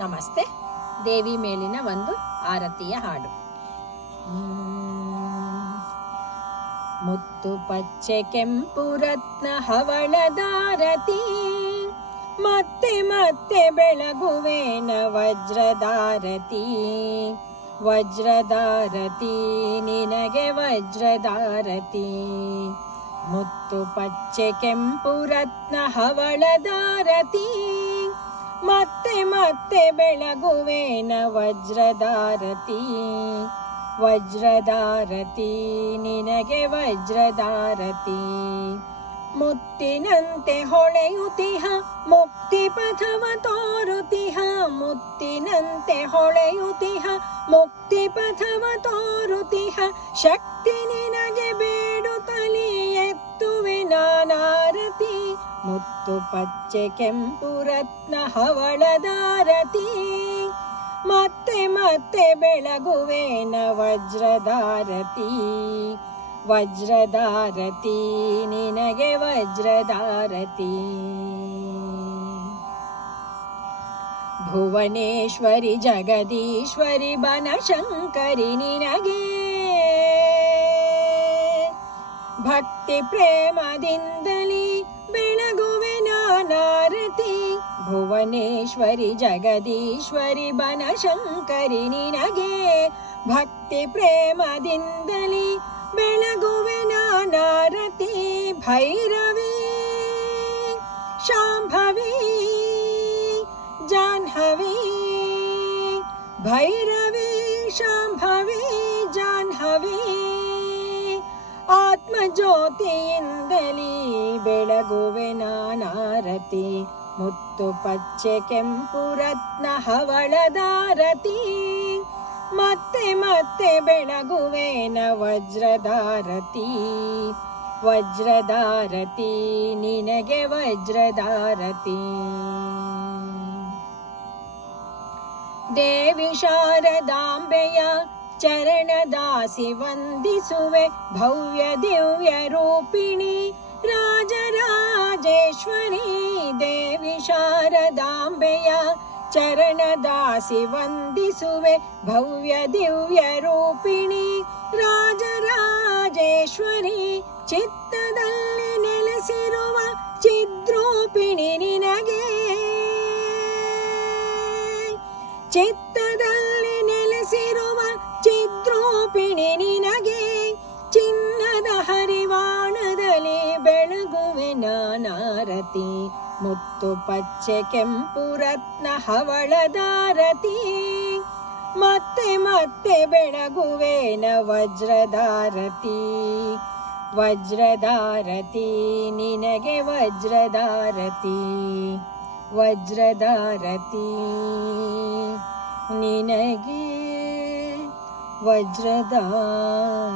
ನಮಸ್ತೆ. ದೇವಿ ಮೇಲಿನ ಒಂದು ಆರತಿಯ ಹಾಡು. ಮುತ್ತು ಪಚ್ಚೆ ಕೆಂಪು ರತ್ನ ಹವಳದಾರತಿ ಮತ್ತೆ ಮತ್ತೆ ಬೆಳಗುವೇನ ವಜ್ರದಾರತಿ ವಜ್ರದಾರತಿ, ನಿನಗೆ ವಜ್ರದಾರತಿ. ಮುತ್ತು ಪಚ್ಚೆ ಕೆಂಪು ರತ್ನ ಹವಳದಾರತಿ ಮತ್ತೆ ಮತ್ತೆ ಬೆಳಗುವೇನ ವಜ್ರದಾರತಿ ವಜ್ರದಾರತಿ ನಿನಗೆ ವಜ್ರದಾರತಿ ಮುತ್ತಿನಂತೆ ಹೊಳೆಯುತಿಹ, ಮುಕ್ತಿ ಪಥವ ತೋರುತಿಹ. ಮುತ್ತಿನಂತೆ ಹೊಳೆಯುತಿಹ, ಮುಕ್ತಿ ಪಥವ ತೋರುತಿಹ. ಶಕ್ತಿ ನಿನಗೆ ಮುತ್ತು ಪಚ್ಚೆ ಕೆಂಪು ರತ್ನ ಹವಳದಾರತಿ ಮತ್ತೆ ಮತ್ತೆ ಬೆಳಗುವೇನ ವಜ್ರದಾರತಿ ವಜ್ರದಾರತಿ ನಿನಗೆ ವಜ್ರದಾರತಿ ಭುವನೇಶ್ವರಿ ಜಗದೀಶ್ವರಿ ಬನಶಂಕರಿ ನಿನಗೆ ಭಕ್ತಿ ಪ್ರೇಮದಿಂದಲೇ ಬೆಳಗುವೆ ನಾನಾರತಿ भुवनेश्वरि जगदीश्वरि बनशङ्करि नगे। भक्ति प्रेम प्रेमदिन्दलि बेळगुवे नानारति भैरवी। शांभवी जाह्नवी, भैरवी शांभवी जाह्नवी। आत्मज्योतिन्दली बेलगुवे नानारति ಮುತ್ತು ಪಚ್ಚೆ ಕೆಂಪು ರತ್ನ ಹವಳದಾರತಿ ಮತ್ತೆ ಮತ್ತೆ ಬೆಳಗುವೇನ ವಜ್ರದಾರತಿ ವಜ್ರದಾರತಿ ನಿನಗೆ ವಜ್ರದಾರತಿ ದೇವಿ ಶಾರದಾಂಬೆಯ ಚರಣದಾಸಿ ವಂದಿಸುವೆ ಭವ್ಯ ದಿವ್ಯ ರೂಪಿಣಿ ರಾಜರಾಜೇಶ್ವರಿ ದೇವಿ ಶಾರದಾಂಬೆಯ ಚರಣದಾಸಿ ವಂದಿಸುವೆ ಭವ್ಯ ದಿವ್ಯ ರೂಪಿಣಿ ರಾಜರಾಜೇಶ್ವರಿ ಚಿತ್ತದಲ್ಲಿ ನೆಲೆಸಿರುವ ಚಿದ್ರೂಪಿಣಿ ನಿನಗೆ ಚಿತ್ತದಲ್ಲಿ ನಾನಾರತಿ. ಮುತ್ತು ಪಚ್ಚೆ ಕೆಂಪು ರತ್ನ ಹವಳದಾರತಿ. ಮತ್ತೆ ಮತ್ತೆ ಬೆಳಗುವೇನ ವಜ್ರದಾರತಿ ವಜ್ರದಾರತಿ, ನಿನಗೆ ವಜ್ರದಾರತಿ. ವಜ್ರದಾರತಿ, ನಿನಗೆ ವಜ್ರದಾರತಿ